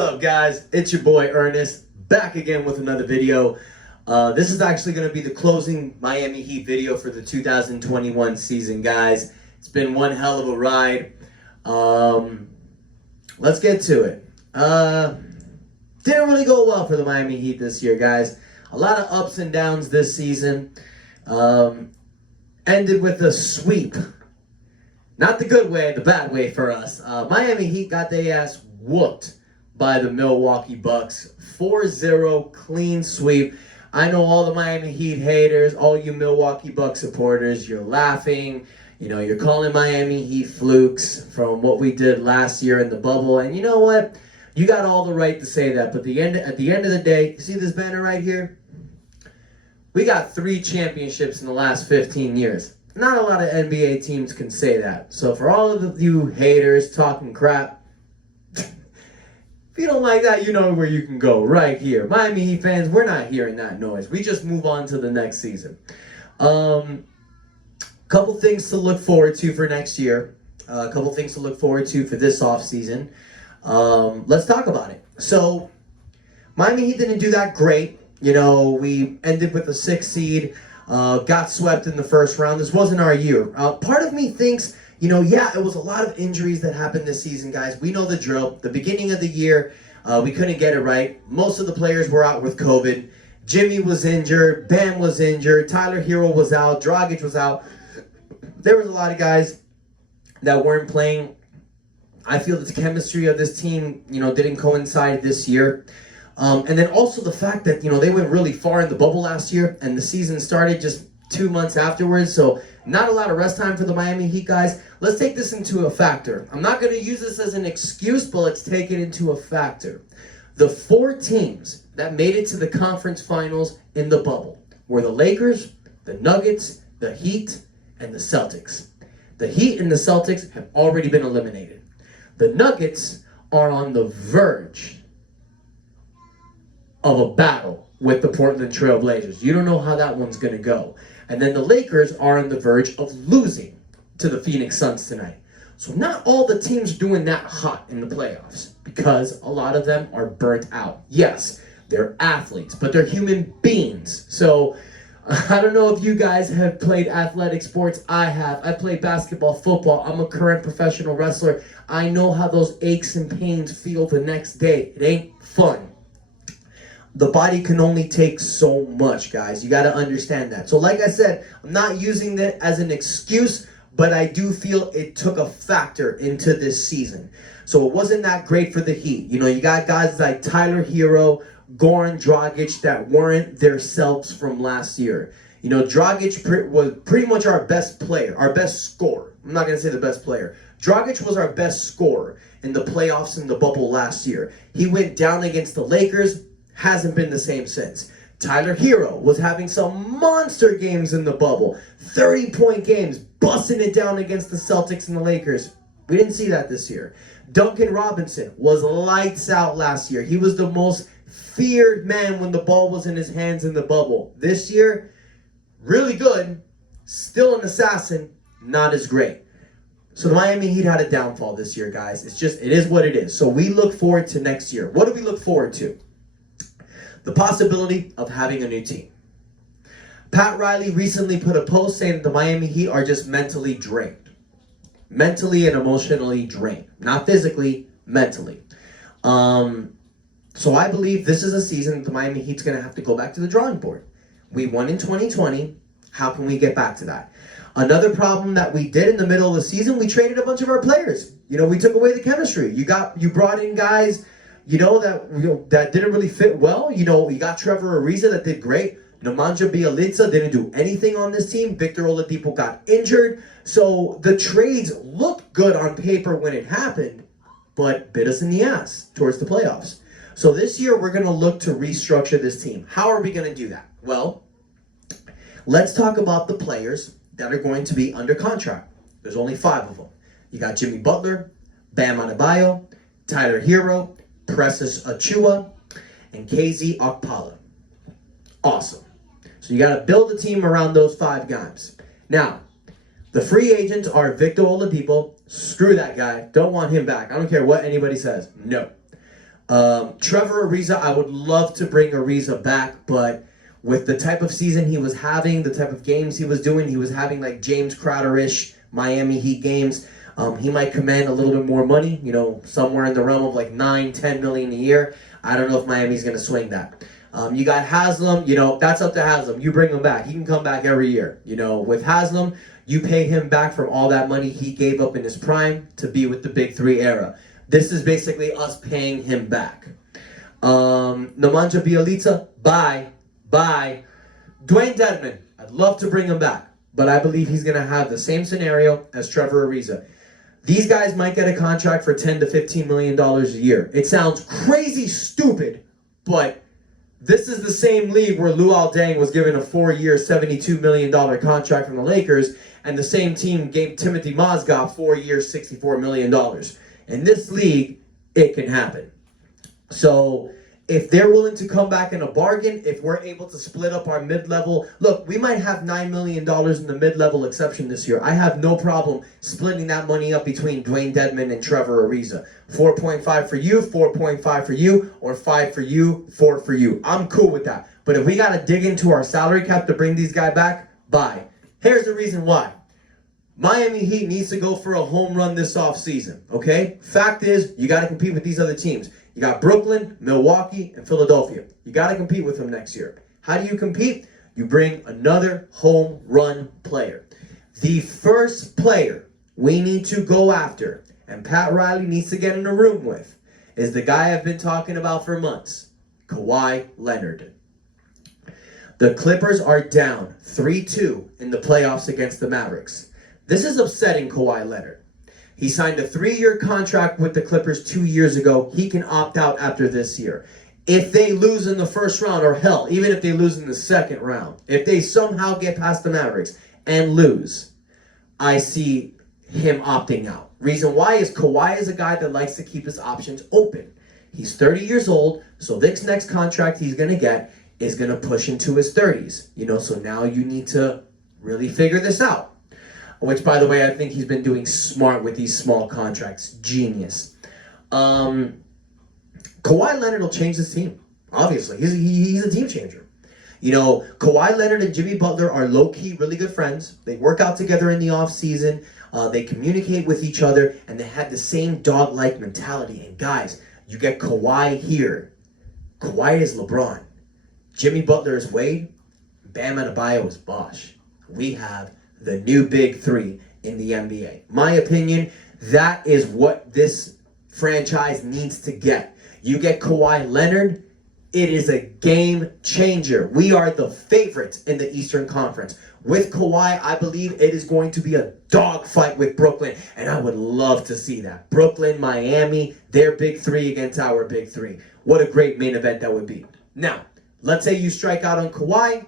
What's up, guys? It's your boy Ernest, back again with another video. This is actually going to be the closing Miami Heat video for the 2021 season, guys. It's been one hell of a ride. Let's get to it. Didn't really go well for the Miami Heat this year, guys. A lot of ups and downs this season. Ended with a sweep. Not the good way, the bad way for us. Miami Heat got their ass whooped by the Milwaukee Bucks. 4-0 clean sweep. I know all the Miami Heat haters, all you Milwaukee Bucks supporters, you're laughing. You know, you're calling Miami Heat flukes from what we did last year in the bubble. And you know what? You got all the right to say that. But at the end of the day, you see this banner right here? We got 3 championships in the last 15 years. Not a lot of NBA teams can say that. So for all of you haters talking crap, if you don't like that, you know where you can go, right here. Miami Heat fans, we're not hearing that noise. We just move on to the next season. Couple things to look forward to for next year. A couple things to look forward to for this offseason. Let's talk about it. So, Miami Heat didn't do that great. You know, we ended with a 6th seed, got swept in the first round. This wasn't our year. Part of me thinks, you know, yeah, it was a lot of injuries that happened this season, guys. We know the drill. The beginning of the year, we couldn't get it right. Most of the players were out with COVID. Jimmy was injured. Bam was injured. Tyler Hero was out. Dragic was out. There was a lot of guys that weren't playing. I feel that the chemistry of this team, you know, didn't coincide this year. And then also the fact that, you know, they went really far in the bubble last year and the season started just 2 months afterwards. So not a lot of rest time for the Miami Heat guys. Let's take this into a factor. I'm not going to use this as an excuse, but let's take it into a factor. The 4 teams that made it to the conference finals in the bubble were the Lakers, the Nuggets, the Heat, and the Celtics. The Heat and the Celtics have already been eliminated. The Nuggets are on the verge of a battle with the Portland Trail Blazers. You don't know how that one's going to go. And then the Lakers are on the verge of losing to the Phoenix Suns tonight. So not all the teams doing that hot in the playoffs because a lot of them are burnt out. Yes, they're athletes, but they're human beings. So I don't know if you guys have played athletic sports. I have. I played basketball, football. I'm a current professional wrestler. I know how those aches and pains feel the next day. It ain't fun. The body can only take so much, guys. You got to understand that. So like I said, I'm not using that as an excuse, but I do feel it took a factor into this season. So it wasn't that great for the Heat. You know, you got guys like Tyler Hero, Goran Dragic that weren't their selves from last year. You know, Dragic was pretty much our best player, our best scorer. I'm not going to say the best player. Dragic was our best scorer in the playoffs in the bubble last year. He went down against the Lakers. Hasn't been the same since. Tyler Hero was having some monster games in the bubble. 30-point games, busting it down against the Celtics and the Lakers. We didn't see that this year. Duncan Robinson was lights out last year. He was the most feared man when the ball was in his hands in the bubble. This year, really good. Still an assassin, not as great. So the Miami Heat had a downfall this year, guys. It is what it is. So we look forward to next year. What do we look forward to? The possibility of having a new team. Pat Riley recently put a post saying that the Miami Heat are just mentally drained. Mentally and emotionally drained. Not physically, mentally. So I believe this is a season that the Miami Heat's going to have to go back to the drawing board. We won in 2020. How can we get back to that? Another problem that we did in the middle of the season, we traded a bunch of our players. You know, we took away the chemistry. You brought in guys that didn't really fit well. You know, you got Trevor Ariza that did great. Nemanja Bjelica didn't do anything on this team. Victor Oladipo got injured. So the trades looked good on paper when it happened, but bit us in the ass towards the playoffs. So this year we're going to look to restructure this team. How are we going to do that? Well, let's talk about the players that are going to be under contract. There's only 5 of them. You got Jimmy Butler, Bam Adebayo, Tyler Hero, Precious Achua, and KZ Okpala. Awesome. So you got to build a team around those 5 guys. Now, the free agents are Victor Oladipo. Screw that guy. Don't want him back. I don't care what anybody says. No. Trevor Ariza, I would love to bring Ariza back, but with the type of season he was having, the type of games he was doing, he was having like James Crowder-ish Miami Heat games. He might command a little bit more money, somewhere in the realm of like 9-10 million a year. I don't know if Miami's going to swing that. You got Haslam, that's up to Haslam. You bring him back. He can come back every year. With Haslam, you pay him back from all that money he gave up in his prime to be with the Big Three era. This is basically us paying him back. Nemanja Bjelica, bye. Dwayne Dedmon, I'd love to bring him back, but I believe he's going to have the same scenario as Trevor Ariza. These guys might get a contract for $10 to $15 million a year. It sounds crazy stupid, but this is the same league where Luol Deng was given a 4-year, $72 million contract from the Lakers, and the same team gave Timothy Mozgov 4 years, $64 million. In this league, it can happen. So if they're willing to come back in a bargain, if we're able to split up our mid-level, look, we might have $9 million in the mid-level exception this year. I have no problem splitting that money up between Dwayne Dedmon and Trevor Ariza. 4.5 for you, 4.5 for you, or 5 for you, 4 for you. I'm cool with that. But if we got to dig into our salary cap to bring these guys back, bye. Here's the reason why. Miami Heat needs to go for a home run this offseason, okay? Fact is, you got to compete with these other teams. You got Brooklyn, Milwaukee, and Philadelphia. You got to compete with them next year. How do you compete? You bring another home run player. The first player we need to go after, and Pat Riley needs to get in a room with, is the guy I've been talking about for months, Kawhi Leonard. The Clippers are down 3-2 in the playoffs against the Mavericks. This is upsetting Kawhi Leonard. He signed a 3-year contract with the Clippers 2 years ago. He can opt out after this year. If they lose in the first round, or hell, even if they lose in the second round, if they somehow get past the Mavericks and lose, I see him opting out. Reason why is Kawhi is a guy that likes to keep his options open. He's 30 years old, so this next contract he's going to get is going to push into his 30s. So now you need to really figure this out. Which, by the way, I think he's been doing smart with these small contracts. Genius. Kawhi Leonard will change this team. Obviously, he's a team changer. Kawhi Leonard and Jimmy Butler are low-key really good friends. They work out together in the offseason. They communicate with each other, and they have the same dog-like mentality. And guys, you get Kawhi here. Kawhi is LeBron. Jimmy Butler is Wade. Bam Adebayo is Bosh. We have the new big three in the NBA. My opinion, that is what this franchise needs to get. You get Kawhi Leonard, it is a game changer. We are the favorites in the Eastern Conference. With Kawhi, I believe it is going to be a dogfight with Brooklyn, and I would love to see that. Brooklyn, Miami, their big three against our big three. What a great main event that would be. Now, let's say you strike out on Kawhi.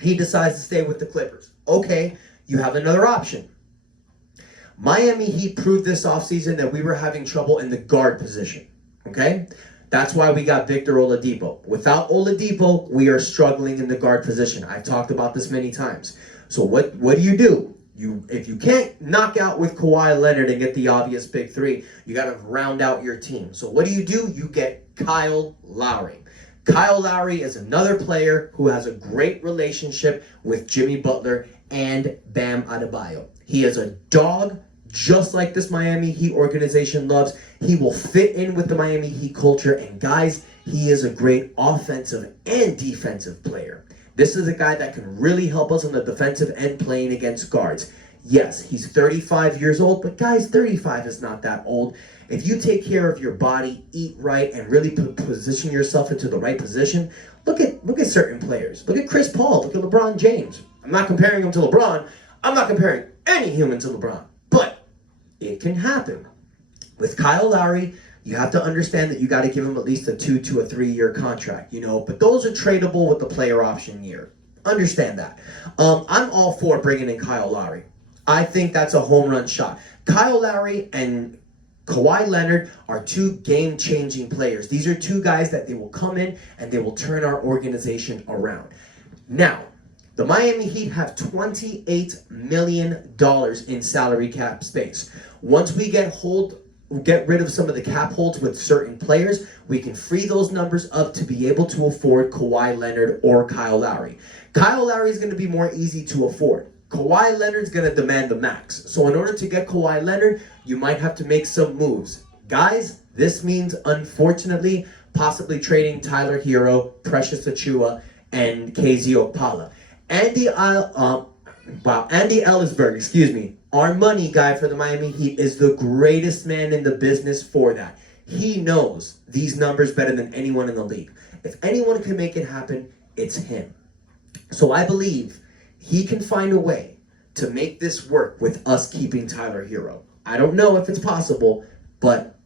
He decides to stay with the Clippers. Okay, you have another option. Miami Heat proved this offseason that we were having trouble in the guard position. Okay? That's why we got Victor Oladipo. Without Oladipo, we are struggling in the guard position. I've talked about this many times. So what do? If you can't knock out with Kawhi Leonard and get the obvious big three, you got to round out your team. So what do? You get Kyle Lowry. Kyle Lowry is another player who has a great relationship with Jimmy Butler and Bam Adebayo. He is a dog, just like this Miami Heat organization loves. He will fit in with the Miami Heat culture. And guys, he is a great offensive and defensive player. This is a guy that can really help us on the defensive end playing against guards. Yes, he's 35 years old, but guys, 35 is not that old. If you take care of your body, eat right, and really position yourself into the right position, look at certain players. Look at Chris Paul. Look at LeBron James. I'm not comparing him to LeBron. I'm not comparing any human to LeBron. But it can happen. With Kyle Lowry, you have to understand that you got to give him at least a 2 to 3 year contract, But those are tradable with the player option year. Understand that. I'm all for bringing in Kyle Lowry. I think that's a home run shot. Kyle Lowry and Kawhi Leonard are two game-changing players. These are two guys that they will come in and they will turn our organization around. Now, the Miami Heat have $28 million in salary cap space. Once we get hold get rid of some of the cap holds with certain players, we can free those numbers up to be able to afford Kawhi Leonard or Kyle Lowry. Kyle Lowry is going to be more easy to afford. Kawhi Leonard's going to demand the max. So in order to get Kawhi Leonard, you might have to make some moves. Guys, this means, unfortunately, possibly trading Tyler Hero, Precious Achiuwa, and KZ Okpala. Andy Ellisberg, our money guy for the Miami Heat, is the greatest man in the business for that. He knows these numbers better than anyone in the league. If anyone can make it happen, it's him. So I believe he can find a way to make this work with us keeping Tyler Hero. I don't know if it's possible, but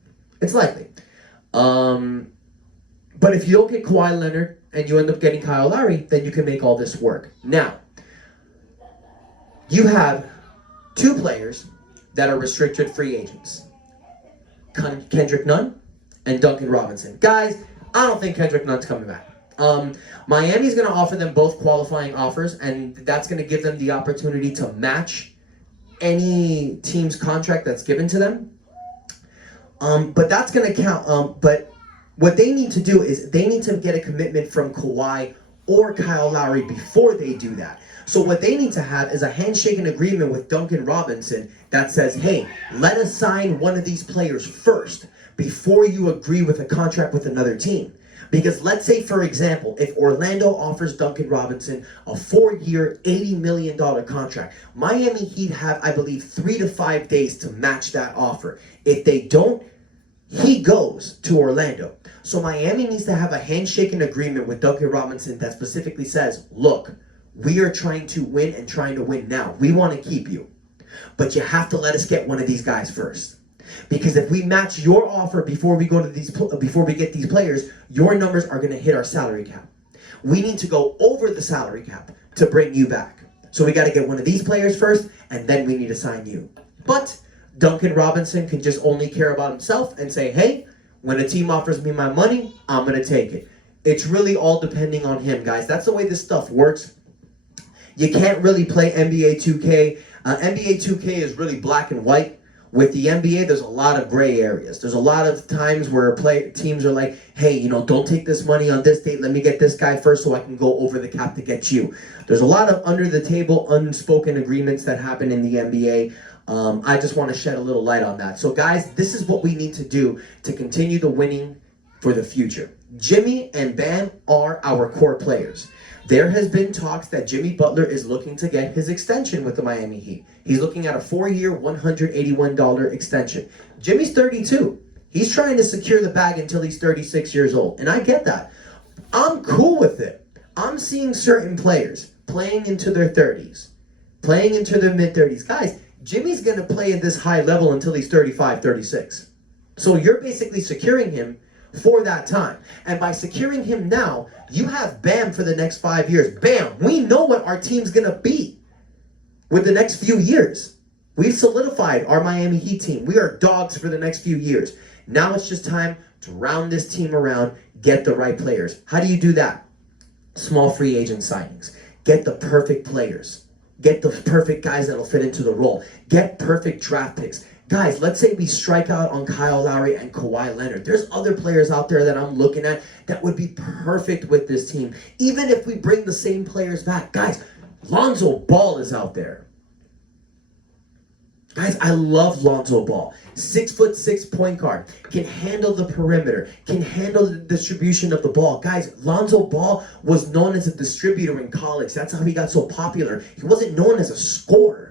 it's likely. But if you don't get Kawhi Leonard and you end up getting Kyle Lowry, then you can make all this work. Now, you have two players that are restricted free agents. Kendrick Nunn and Duncan Robinson. Guys, I don't think Kendrick Nunn's coming back. Miami's going to offer them both qualifying offers, and that's going to give them the opportunity to match any team's contract that's given to them. But that's going to count. But what they need to do is they need to get a commitment from Kawhi or Kyle Lowry before they do that. So what they need to have is a handshaking agreement with Duncan Robinson that says, hey, let us sign one of these players first before you agree with a contract with another team. Because let's say, for example, if Orlando offers Duncan Robinson a 4-year, $80 million contract, Miami Heat have, I believe, 3 to 5 days to match that offer. If they don't, he goes to Orlando. So Miami needs to have a handshaking agreement with Duncan Robinson that specifically says, look, we are trying to win and trying to win now. We want to keep you. But you have to let us get one of these guys first. Because if we match your offer before we get these players, your numbers are going to hit our salary cap. We need to go over the salary cap to bring you back. So we got to get one of these players first, and then we need to sign you. But Duncan Robinson can just only care about himself and say, hey, when a team offers me my money, I'm going to take it. It's really all depending on him, guys. That's the way this stuff works. You can't really play NBA 2K. NBA 2K is really black and white. With the NBA, there's a lot of gray areas. There's a lot of times where teams are like, hey, don't take this money on this date. Let me get this guy first so I can go over the cap to get you. There's a lot of under-the-table, unspoken agreements that happen in the NBA. I just want to shed a little light on that. So, guys, this is what we need to do to continue the winning for the future. Jimmy and Bam are our core players. There has been talks that Jimmy Butler is looking to get his extension with the Miami Heat. He's looking at a 4-year, $181 extension. Jimmy's 32. He's trying to secure the bag until he's 36 years old. And I get that. I'm cool with it. I'm seeing certain players playing into their 30s, playing into their mid-30s. Guys, Jimmy's going to play at this high level until he's 35, 36. So you're basically securing him for that time. And by securing him now, you have Bam for the next 5 years. Bam, we know what our team's going to be with the next few years. We've solidified our Miami Heat team. We are dogs for the next few years. Now it's just time to round this team around, get the right players. How do you do that? Small free agent signings. Get the perfect players. Get the perfect guys that'll fit into the role. Get perfect draft picks. Guys, let's say we strike out on Kyle Lowry and Kawhi Leonard. There's other players out there that I'm looking at that would be perfect with this team. Even if we bring the same players back. Guys, Lonzo Ball is out there. Guys, I love Lonzo Ball. 6'6" point guard. Can handle the perimeter. Can handle the distribution of the ball. Guys, Lonzo Ball was known as a distributor in college. That's how he got so popular. He wasn't known as a scorer.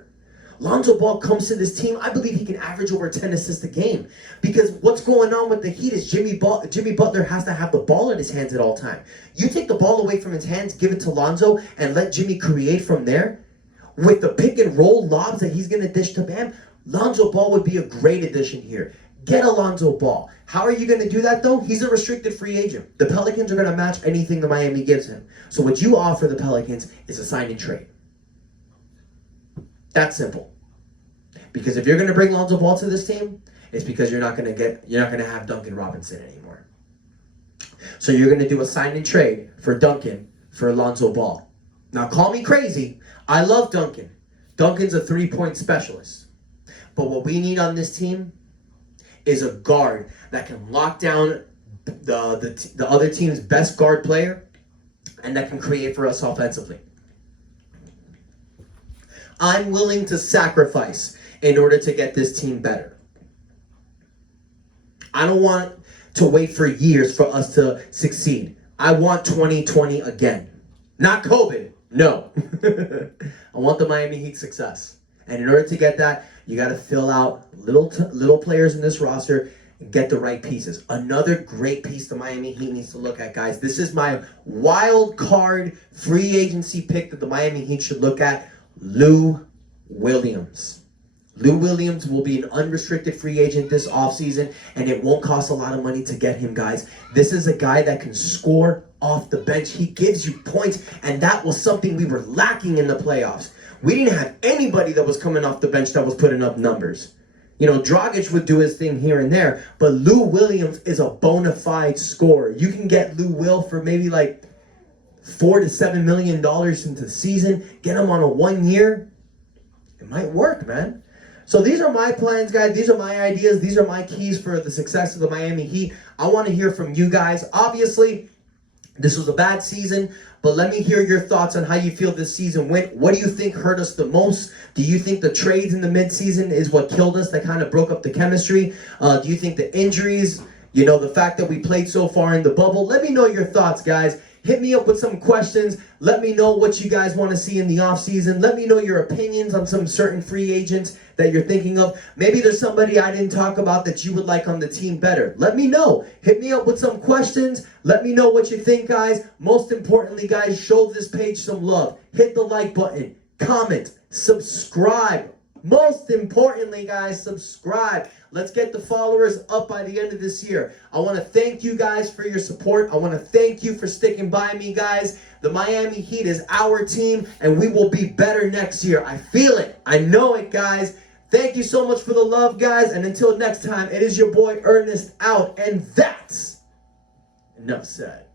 Lonzo Ball comes to this team, I believe he can average over 10 assists a game. Because what's going on with the Heat is Jimmy Butler has to have the ball in his hands at all time. You take the ball away from his hands, give it to Lonzo, and let Jimmy create from there. With the pick and roll lobs that he's going to dish to Bam, Lonzo Ball would be a great addition here. Get a Lonzo Ball. How are you going to do that, though? He's a restricted free agent. The Pelicans are going to match anything the Miami gives him. So what you offer the Pelicans is a sign and trade. That's simple. Because if you're going to bring Lonzo Ball to this team, it's because you're not going to have Duncan Robinson anymore. So you're going to do a sign and trade for Duncan for Lonzo Ball. Now call me crazy. I love Duncan. Duncan's a 3-point specialist. But what we need on this team is a guard that can lock down the other team's best guard player and that can create for us offensively. I'm willing to sacrifice in order to get this team better. I don't want to wait for years for us to succeed. I want 2020 again. Not COVID. No. I want the Miami Heat success. And in order to get that, you got to fill out little players in this roster and get the right pieces. Another great piece the Miami Heat needs to look at, guys. This is my wild card free agency pick that the Miami Heat should look at. Lou Williams. Lou Williams will be an unrestricted free agent this offseason, and it won't cost a lot of money to get him, guys. This is a guy that can score off the bench. He gives you points, and that was something we were lacking in the playoffs. We didn't have anybody that was coming off the bench that was putting up numbers. You know, Dragic would do his thing here and there, but Lou Williams is a bona fide scorer. You can get Lou Will for maybe like $4 to $7 million into the season. Get him on a 1 year. It might work, man. So these are my plans, guys. These are my ideas. These are my keys for the success of the Miami Heat. I want to hear from you guys. Obviously, this was a bad season, but let me hear your thoughts on how you feel this season went. What do you think hurt us the most? Do you think the trades in the midseason is what killed us, that kind of broke up the chemistry? Do you think the injuries, you know, the fact that we played so far in the bubble? Let me know your thoughts, guys. Hit me up with some questions. Let me know what you guys want to see in the offseason. Let me know your opinions on some certain free agents that you're thinking of. Maybe there's somebody I didn't talk about that you would like on the team better. Let me know. Hit me up with some questions. Let me know what you think, guys. Most importantly, guys, show this page some love. Hit the like button. Comment. Subscribe. Most importantly, guys, subscribe. Let's get the followers up by the end of this year. I want to thank you guys for your support. I want to thank you for sticking by me, guys. The Miami Heat is our team, and we will be better next year. I feel it. I know it, guys. Thank you so much for the love, guys. And until next time, it is your boy Ernest out, and that's enough said.